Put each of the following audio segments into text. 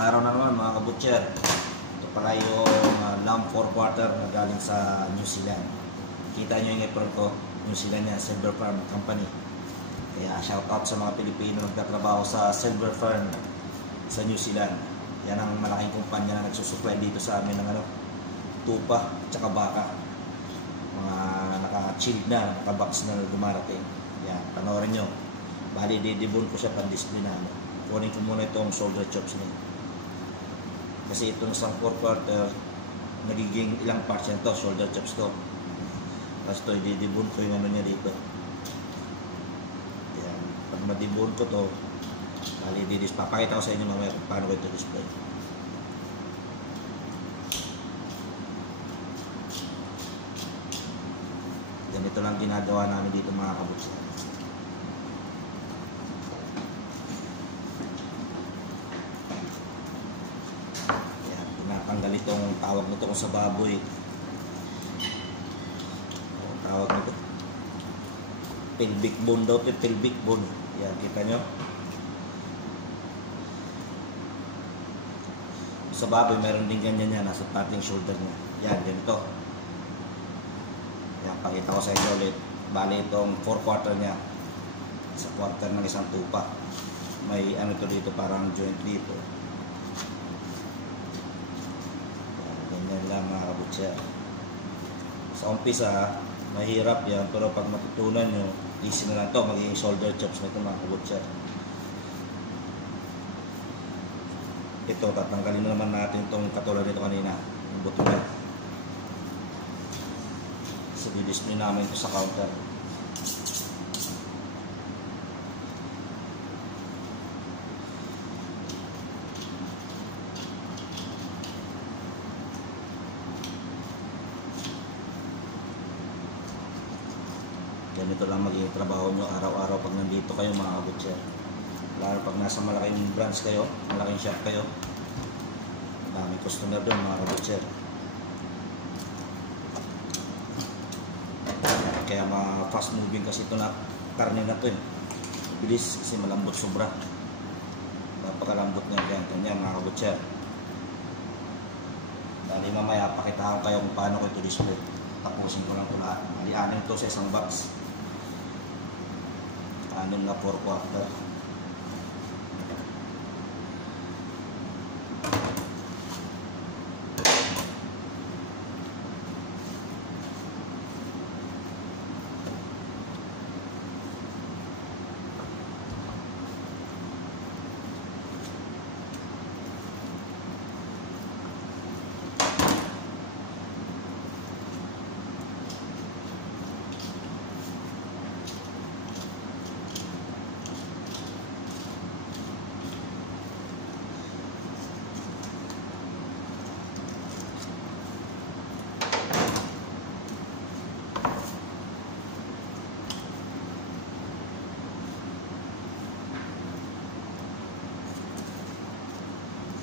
Magandang araw na naman mga kabutcher. Ito pala yung lamb 4-quarter na galing sa New Zealand. Kita nyo yung apron ko, New Zealand yan, Silver Fern Company. Kaya shoutout sa mga Pilipino nagtatrabaho sa Silver Fern sa New Zealand. Yan ang malaking kumpanya na nagsusupply dito sa amin ng tupa at saka baka. Mga naka-chilled na, naka-box na dumarating. Yan, panoorin nyo. Bali, didibon ko siya pan-display na. Kunin ko muna itong shoulder chops niya. Kasi itong isang 4-quarter, nagiging ilang parts yan to, shoulder chops to. Tapos ito, didibon ko yung ano niya dito. Yan. Pag madibon ko to, bali, papakita ko sa inyo mamaya kung paano ko ito display. Ganito lang ginagawa namin dito mga kabutsa. Tanggal itong tawag nito kung sa baboy. Tawag nito pelvic bone daw, pelvic bone. Yan, kita nyo. Sa baboy meron din ganyan yan, nasa pating shoulder niya. Yan, ganito. Yan, pakita ko sa inyo ulit. Bali itong 4-quarter niya. Sa quarter ng isang tupa. May ano to dito, parang joint dito. Ganyan lang mga kabutcher. Sa umpisa, mahirap yan, pero pag matutunan nyo, easy na lang ito, magiging shoulder chops na ito mga kabutcher. Ito, tatanggalin na naman natin itong katulad nito kanina, yung buto na. So, di-display namin ito sa counter. Ganito lang magiging trabaho nyo araw-araw pag nandito kayo mga kabutcher. Lalo pag nasa malaking branch kayo, malaking shop kayo, daming customer doon mga kabutcher. Kaya fast moving kasi ito na karne na ito eh. Bilis kasi malambot sobra. Napakalambot niya ganyan mga kabutcher. Dali mamaya pakitaan kayo kung paano ko ito display. Tapusin ko lang ito lahat. Malianin ito sa isang box. 6 na 4-quarter.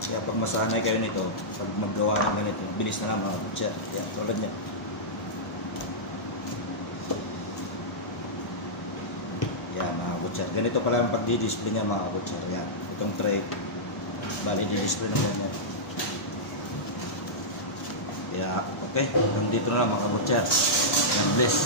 Kaya pag masanay kayo nito, pag maggawa ng ganito, bilis na lang mga kabutcher. Yan, tulad niya. Yan mga kabutcher. Ganito pala ang pag-display niya mga kabutcher. Yan, itong tray. Bali, di-display na ganyan. Kaya, okay. Hanggang dito na lang mga kabutcher. God bless.